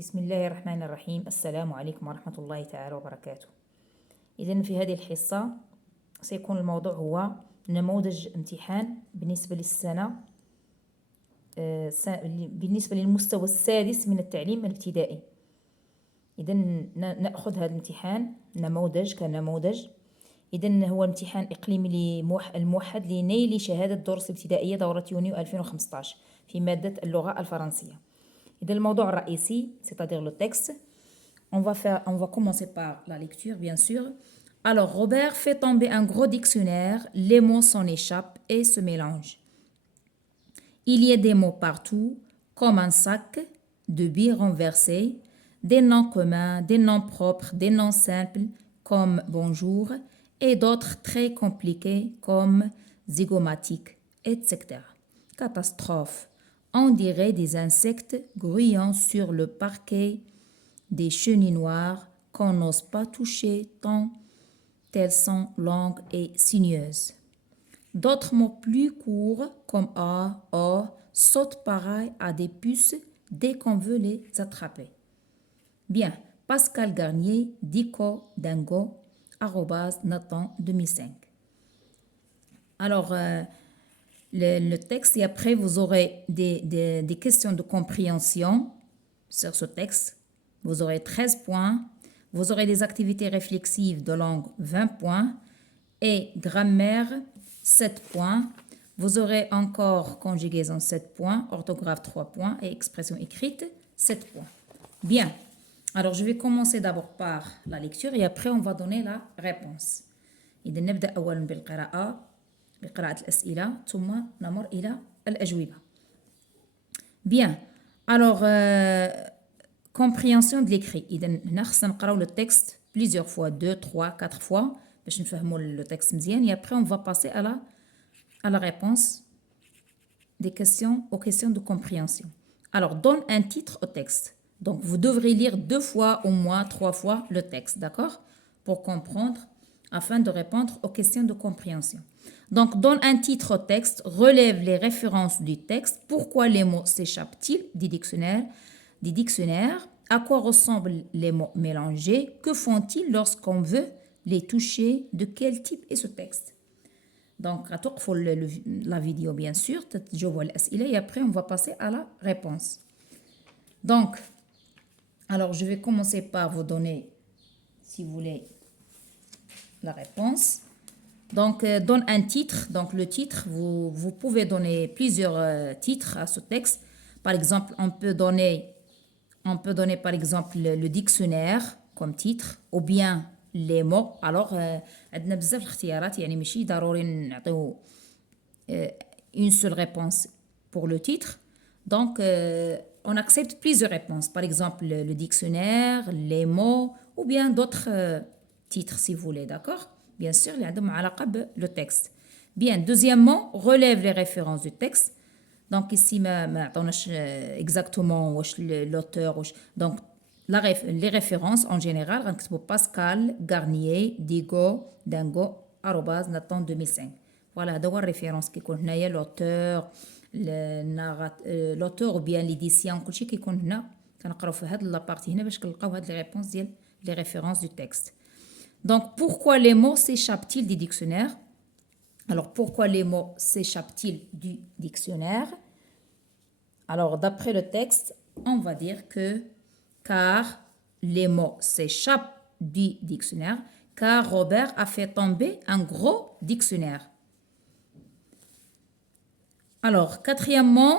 بسم الله الرحمن الرحيم. السلام عليكم ورحمة الله تعالى وبركاته. إذن في هذه الحصة سيكون الموضوع هو نموذج امتحان بالنسبة للسنة بالنسبة للمستوى السادس من التعليم الابتدائي. إذن نأخذ هذا الامتحان نموذج كنموذج. إذن هو امتحان إقليمي الموحد لنيل شهادة دروس ابتدائية دورة يونيو 2015 في مادة اللغة الفرنسية. إذن الموضوع الرئيسي c'est-à-dire le texte. On va commencer par la lecture, bien sûr. Alors, Robert fait tomber un gros dictionnaire, les mots s'en échappent et se mélangent. Il y a des mots partout, comme un sac de billes renversés, des noms communs, des noms propres, des noms simples, comme bonjour, et d'autres très compliqués, comme zygomatique, etc. Catastrophe. On dirait des insectes grouillant sur le parquet, des chenilles noires qu'on n'ose pas toucher tant elles sont longues et sinueuses. D'autres mots plus courts comme A, O, sautent pareil à des puces dès qu'on veut les attraper. Bien, Pascal Garnier, Dico Dingo, @Nathan 2005. Alors, le texte et après vous aurez des questions de compréhension sur ce texte. Vous aurez 13 points. Vous aurez des activités réflexives de langue 20 points et grammaire 7 points. Vous aurez encore conjugaison 7 points, orthographe 3 points et expression écrite 7 points. Bien. Alors je vais commencer d'abord par la lecture et après on va donner la réponse. إذا نبدأ أولا بقراءة الأسئلة ثم نمر إلى الأجوبة. Bien. Alors compréhension de l'écrit. إذا هنا خصنا نقراو le texte plusieurs fois, 2, 3, 4 fois باش نفهموا le texte مزيان et après on va passer à la réponse des questions aux questions de compréhension. Alors donne un titre au texte. Donc vous devrez lire 2 fois au moins 3 fois le texte, d'accord? Pour comprendre afin de répondre aux questions de compréhension. Donc donne un titre au texte, relève les références du texte, pourquoi les mots s'échappent-ils des dictionnaires, à quoi ressemblent les mots mélangés, que font-ils lorsqu'on veut les toucher, de quel type est ce texte. Donc, la vidéo bien sûr, je vois l'as'ila et après on va passer à la réponse. Donc, alors je vais commencer par vous donner, si vous voulez, la réponse. Donc, donne un titre. Donc, le titre, vous pouvez donner plusieurs titres à ce texte. Par exemple, on peut donner par exemple le dictionnaire comme titre ou bien les mots. Alors, عندنا بزاف الاختيارات يعني ماشي ضروري نعطيو une seule réponse pour le titre. Donc, on accepte plusieurs réponses. Par exemple, le dictionnaire, les mots ou bien d'autres titres si vous voulez, d'accord? Bien sûr, اللي عندهم علاقة le texte. Bien, deuxièmement, relève les références du texte. Donc ici, ما عطوناش exactement واش l'auteur واش. Donc les références en général غنكتبوا Pascal Garnier Digo Dingo @Nathan 2005. Voilà, هذا هو الريفيرونس كيكون هنايا l'auteur ou bien l'édition كلشي كيكون هنا. كنقراو في هاد لابارتي هنا باش كنلقاو هاد لي ريبونس ديال les références du texte. Donc pourquoi les mots s'échappent-ils du dictionnaire? Alors, pourquoi les mots s'échappent-ils du dictionnaire? Alors, d'après le texte, on va dire que car les mots s'échappent du dictionnaire, car Robert a fait tomber un gros dictionnaire. Alors, quatrièmement,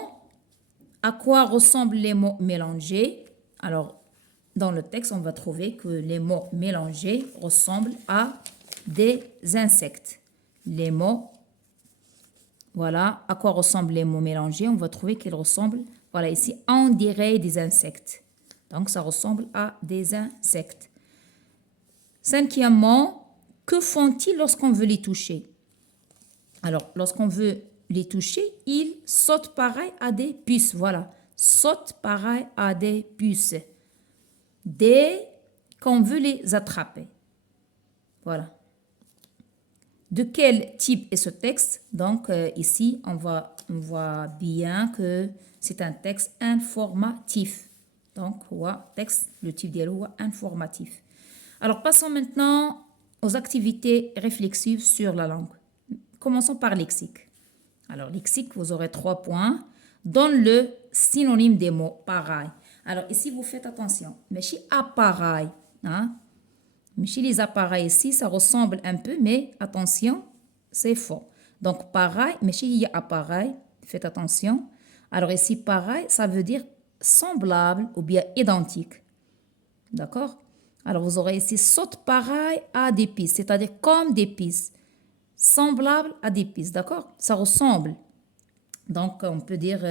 à quoi ressemblent les mots mélangés? Alors, dans le texte, on va trouver que les mots mélangés ressemblent à des insectes. Les mots, voilà, à quoi ressemblent les mots mélangés? On va trouver qu'ils ressemblent, voilà ici, on dirait des insectes. Donc, ça ressemble à des insectes. Cinquièmement, que font-ils lorsqu'on veut les toucher? Alors, lorsqu'on veut les toucher, ils sautent pareil à des puces, voilà, sautent pareil à des puces. Dès qu'on veut les attraper. Voilà. De quel type est ce texte? Donc ici, on voit bien que c'est un texte informatif. Donc, texte, le type dialogue informatif. Alors, passons maintenant aux activités réflexives sur la langue. Commençons par lexique. Alors, lexique, vous aurez 3 points. Donne le synonyme des mots pareil. Alors, ici, vous faites attention. Mais chez appareil, hein? Mais chez les appareils ici, ça ressemble un peu, mais attention, c'est faux. Donc, pareil, mais chez les appareils, faites attention. Alors, ici, pareil, ça veut dire semblable ou bien identique. D'accord? Alors, vous aurez ici saute pareil à des pistes, c'est-à-dire comme des pistes. Semblable à des pistes, d'accord? Ça ressemble. Donc, on peut dire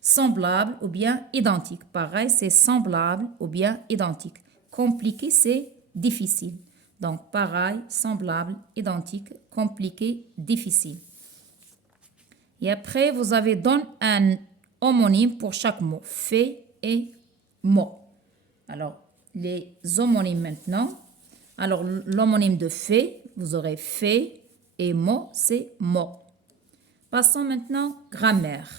semblable ou bien identique. Pareil, c'est semblable ou bien identique. Compliqué, c'est difficile. Donc, pareil, semblable, identique, compliqué, difficile. Et après, vous avez donné un homonyme pour chaque mot, fait et mot. Alors, les homonymes maintenant. Alors, l'homonyme de fait, vous aurez fait et mot, c'est mot. Passons maintenant grammaire.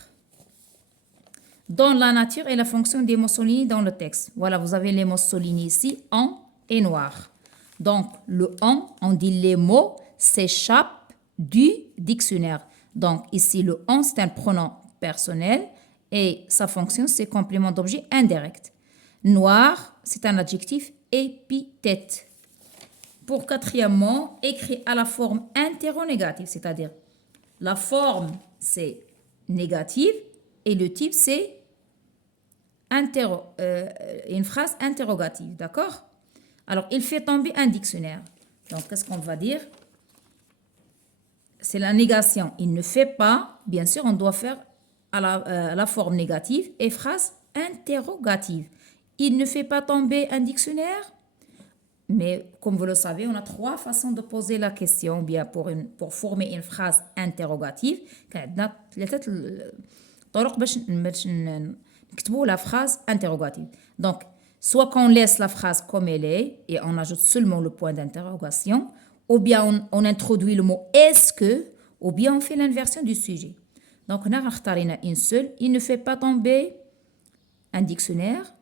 Dans la nature et la fonction des mots soulignés dans le texte. Voilà, vous avez les mots soulignés ici, en et noir. Donc, le en, on dit les mots s'échappent du dictionnaire. Donc, ici, le en, c'est un pronom personnel et sa fonction, c'est complément d'objet indirect. Noir, c'est un adjectif épithète. Pour quatrièmement, écrit à la forme interronégative, c'est-à-dire la forme, c'est négative et le type, c'est une phrase interrogative, d'accord? Alors, il fait tomber un dictionnaire. Donc, qu'est-ce qu'on va dire? C'est la négation. Il ne fait pas. Bien sûr, on doit faire à la forme négative et phrase interrogative. Il ne fait pas tomber un dictionnaire. Mais comme vous le savez, on a 3 façons de poser la question, bien pour former une phrase interrogative. عندنا 3 طرق باش نكتبوا la phrase interrogative. Donc, soit qu'on laisse la phrase comme elle est et on ajoute seulement le point d'interrogation, ou bien on introduit le mot est-ce que, ou bien on fait l'inversion du sujet. Donc, on a une seule. Il ne fait pas tomber un dictionnaire.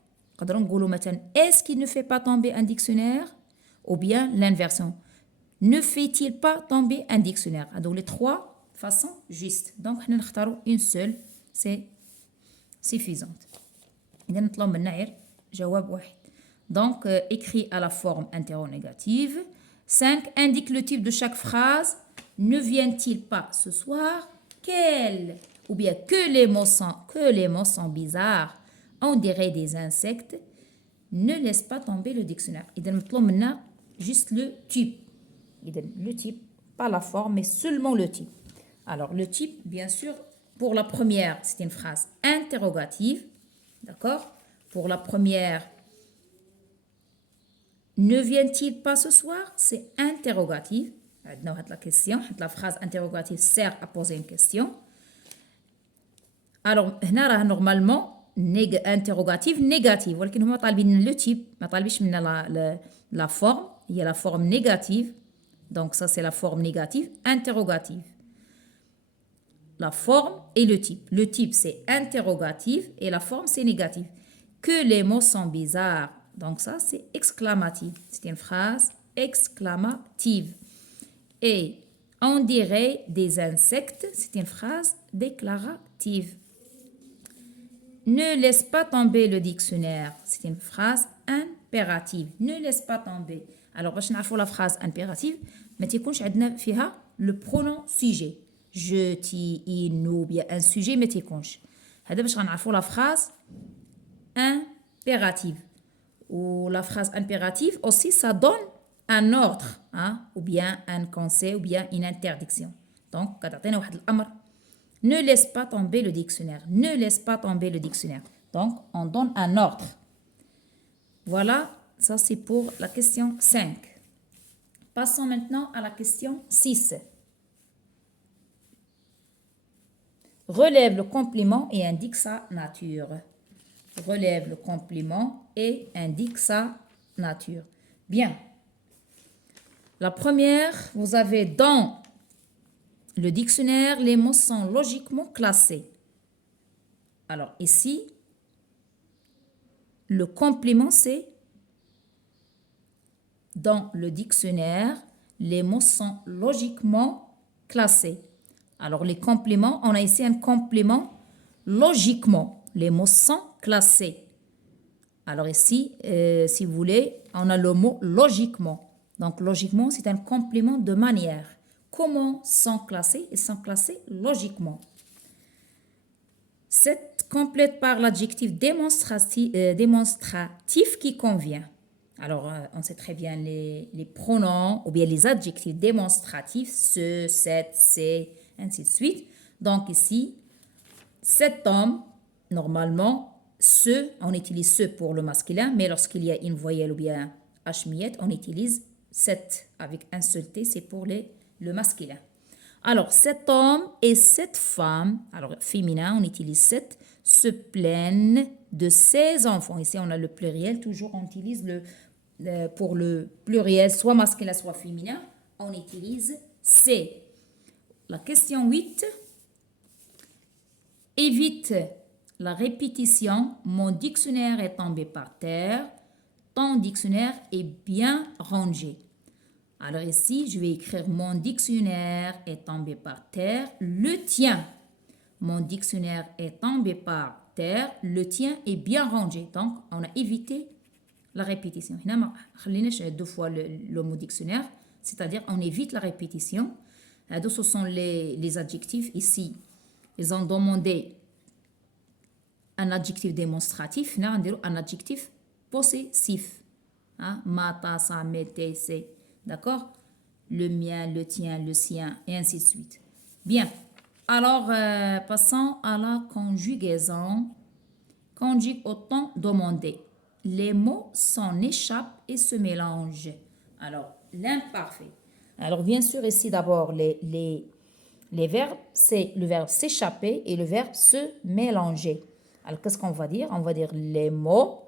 Est-ce qu'il ne fait pas tomber un dictionnaire? Ou bien l'inversion. Ne fait-il pas tomber un dictionnaire? Donc les 3 façons justes. Donc on va une seule, c'est suffisante. Donc écrit à la forme interrogative. 5. Indique le type de chaque phrase. Ne vient-il pas ce soir? Quel? Ou bien que les mots sont bizarres. On dirait des insectes. Ne laisse pas tomber le dictionnaire. إذا مطلوب منا juste le type. إذا le type, pas la forme, mais seulement le type. Alors le type, bien sûr, pour la première, c'est une phrase interrogative. D'accord? Pour la première, ne vient-il pas ce soir? C'est interrogative. La question, la phrase interrogative sert à poser une question. Alors, normalement, interrogative négative. ولكن هما طالبين le type, ما طالبيش منا la forme. Il y a la forme négative. Donc ça c'est la forme négative interrogative. La forme et le type. Le type c'est interrogative et la forme c'est négative. Que les mots sont bizarres. Donc ça c'est exclamatif. C'est une phrase exclamative. Et on dirait des insectes. C'est une phrase déclarative. Ne laisse pas tomber le dictionnaire. C'est une phrase impérative. Ne laisse pas tomber. Alors, باش نعرفوا la phrase impérative, ما تيكونش عندنا فيها le pronom sujet. Je, ti, il, nous, bien un sujet ما تيكونش. هذا باش غنعرفوا la phrase impérative. Ou la phrase impérative aussi, ça donne un ordre, hein, ou bien un conseil, ou bien une interdiction. Donc, كتعطينا واحد الأمر. Ne laisse pas tomber le dictionnaire. Ne laisse pas tomber le dictionnaire. Donc, on donne un ordre. Voilà, ça c'est pour la question 5. Passons maintenant à la question 6. Relève le complément et indique sa nature. Relève le complément et indique sa nature. Bien. La première, vous avez dans le dictionnaire, les mots sont logiquement classés. Alors ici, le complément, c'est dans le dictionnaire, les mots sont logiquement classés. Alors, les compléments, on a ici un complément logiquement. Les mots sont classés. Alors ici, si vous voulez, on a le mot logiquement. Donc, logiquement, c'est un complément de manière. Comment sont classés? Ils sont classés logiquement. C'est complète par l'adjectif démonstratif qui convient. Alors, on sait très bien les pronoms ou bien les adjectifs démonstratifs, ce, cette, c'est, ainsi de suite. Donc ici, cet homme, normalement, ce, on utilise ce pour le masculin, mais lorsqu'il y a une voyelle ou bien H miette, on utilise cet avec un seul T, c'est pour le masculin. Alors, cet homme et cette femme, alors féminin, on utilise cette, se plaignent de ses enfants. Ici, on a le pluriel, toujours on utilise pour le pluriel, soit masculin, soit féminin, on utilise c'est. La question 8. Évite la répétition. Mon dictionnaire est tombé par terre. Ton dictionnaire est bien rangé. Alors ici, je vais écrire mon dictionnaire est tombé par terre. Le tien. Mon dictionnaire est tombé par terre. Le tien est bien rangé. Donc, on a évité la répétition. Deux fois le mot dictionnaire, c'est-à-dire on évite la répétition. Ce sont les adjectifs ici. Ils ont demandé un adjectif démonstratif, un adjectif possessif. Ma, ta, sa, mes, tes, c'est. D'accord? Le mien, le tien, le sien, et ainsi de suite. Bien. Alors, passons à la conjugaison. Conjugue au temps demandé. Les mots s'en échappent et se mélangent. Alors, l'imparfait. Alors, bien sûr, ici, d'abord, les verbes, c'est le verbe s'échapper et le verbe se mélanger. Alors, qu'est-ce qu'on va dire? On va dire les mots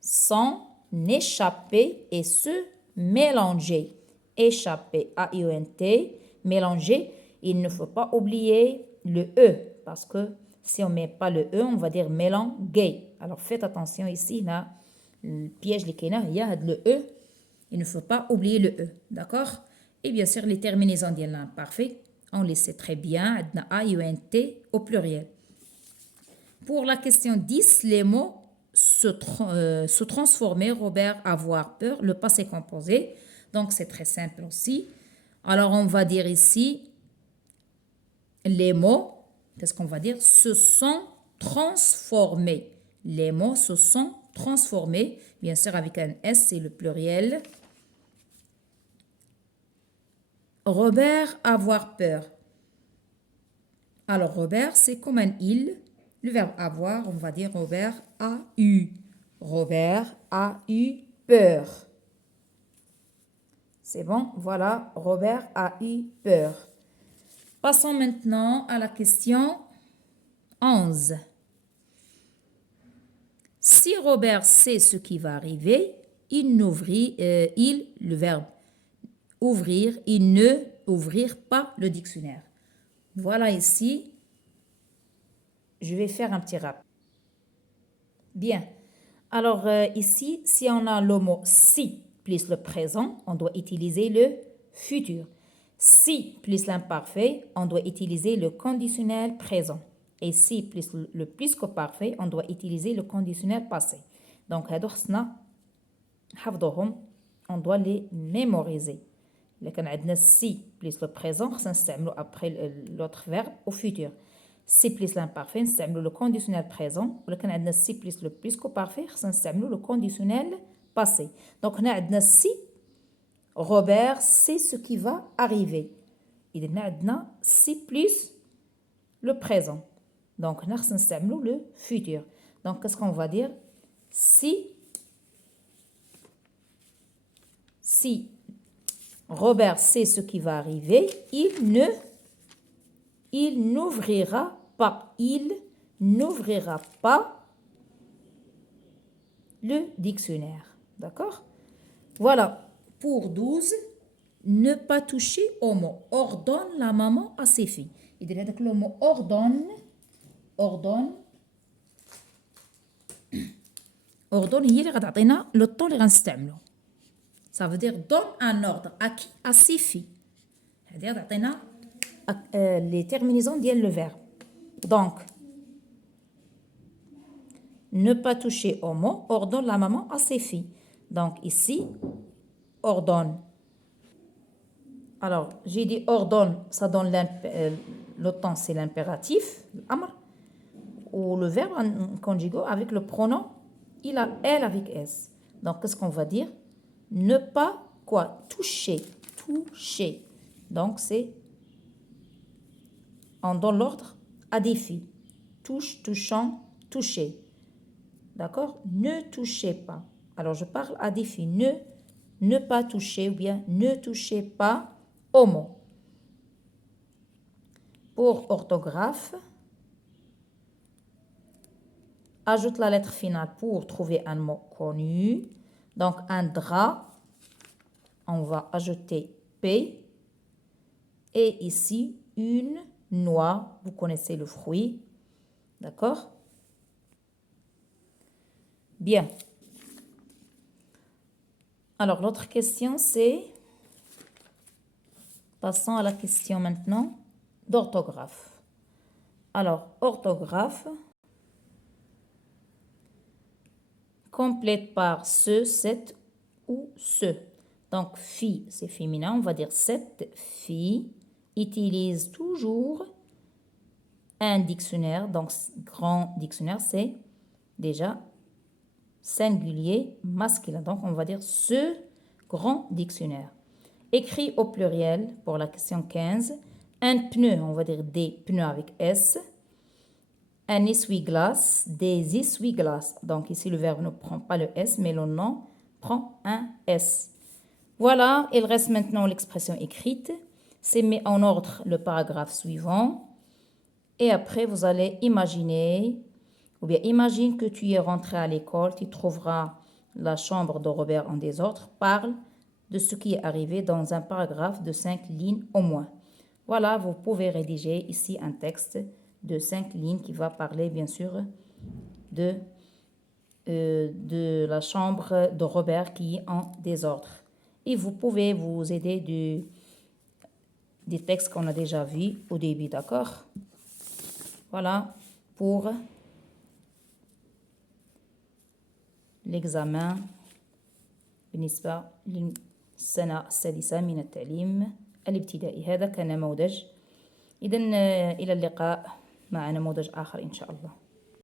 s'en échapper et se mélanger. Échapper, A-I-O-N-T, mélanger. Il ne faut pas oublier le E, parce que si on ne met pas le E, on va dire mélanger. Alors, faites attention ici, là, le piège, il y a le E. Il ne faut pas oublier le E, d'accord? Et bien sûr, les terminaisons de l'imparfait, on les sait très bien, A-I-O-N-T au pluriel. Pour la question 10, les mots se transformer, Robert, avoir peur, le passé composé. Donc, c'est très simple aussi. Alors, on va dire ici, les mots, qu'est-ce qu'on va dire? Se sont transformés. Les mots se sont transformés. Bien sûr, avec un S, c'est le pluriel. Robert, avoir peur. Alors, Robert, c'est comme un il. Le verbe avoir, on va dire Robert a eu. Robert a eu peur. C'est bon, voilà, Robert a eu peur. Passons maintenant à la question 11. Si Robert sait ce qui va arriver, le verbe ouvrir, il ne ouvrir pas le dictionnaire. Voilà ici, je vais faire un petit rap. Bien. Alors ici, si on a le mot si plus le présent, on doit utiliser le futur. Si plus l'imparfait, on doit utiliser le conditionnel présent. Et si plus le plus que parfait, on doit utiliser le conditionnel passé. Donc, on doit les mémoriser. لكن عندنا si plus le présent خصنا نستعملو après l'autre verbe au futur. Si plus l'imparfait نستعملو le conditionnel présent ولكن عندنا si plus le plus que parfait خصنا نستعملو le conditionnel passé. Donc هنا عندنا si Robert sait ce qui va arriver. إذا هنا عندنا si plus le présent. Donc هنا خصنا نستعملو le futur. Donc qu'est-ce qu'on va dire? Si Robert sait ce qui va arriver, il n'ouvrira pas le dictionnaire. D'accord? Voilà. Pour 12, ne pas toucher au mot. Ordonne la maman à ses filles. Et de le mot ordonne. ordonne هي اللي غتعطينا لو طون اللي غنستعملو. ça veut dire donne un ordre à qui à ses filles. هذه غتعطينا les terminaisons ديال le verbe. donc ne pas toucher au mot, ordonne la maman à ses filles. Donc ici, ordonne. Alors, j'ai dit ordonne, ça donne le temps, c'est l'impératif, l'amr, ou le verbe conjugué avec le pronom il a, elle avec s. Donc, qu'est-ce qu'on va dire? Ne pas quoi? Toucher, toucher. Donc, c'est, on donne l'ordre à des filles. Touche, touchant, toucher. D'accord? Ne touchez pas. Alors, je parle à des filles. Ne pas toucher ou bien ne touchez pas au mot. Pour orthographe, ajoute la lettre finale pour trouver un mot connu. Donc, un drap, on va ajouter P. Et ici, une noix. Vous connaissez le fruit. D'accord? Bien. Alors, l'autre question, c'est... Passons à la question maintenant d'orthographe. Alors, orthographe, complète par ce, cette ou ce. Donc, fille, c'est féminin. On va dire cette fille utilise toujours un dictionnaire. Donc, grand dictionnaire, c'est déjà singulier masculin. Donc, on va dire ce grand dictionnaire. Écrit au pluriel pour la question 15. Un pneu, on va dire des pneus avec S. Un essuie-glace, des essuie-glaces. Donc ici, le verbe ne prend pas le S, mais le nom prend un S. Voilà, il reste maintenant l'expression écrite. C'est mis en ordre le paragraphe suivant. Et après, vous allez imaginer, ou bien imagine que tu es rentré à l'école, tu trouveras la chambre de Robert en désordre. Parle de ce qui est arrivé dans un paragraphe de 5 lignes au moins. Voilà, vous pouvez rédiger ici un texte de 5 lignes qui va parler bien sûr de la chambre de Robert qui est en désordre. Et vous pouvez vous aider des textes qu'on a déjà vus au début, d'accord? Voilà pour l'examen بالنسبة للسنة السادسة من التعليم الابتدائي. هذا كان نموذج. إذن إلى اللقاء مع نموذج آخر إن شاء الله.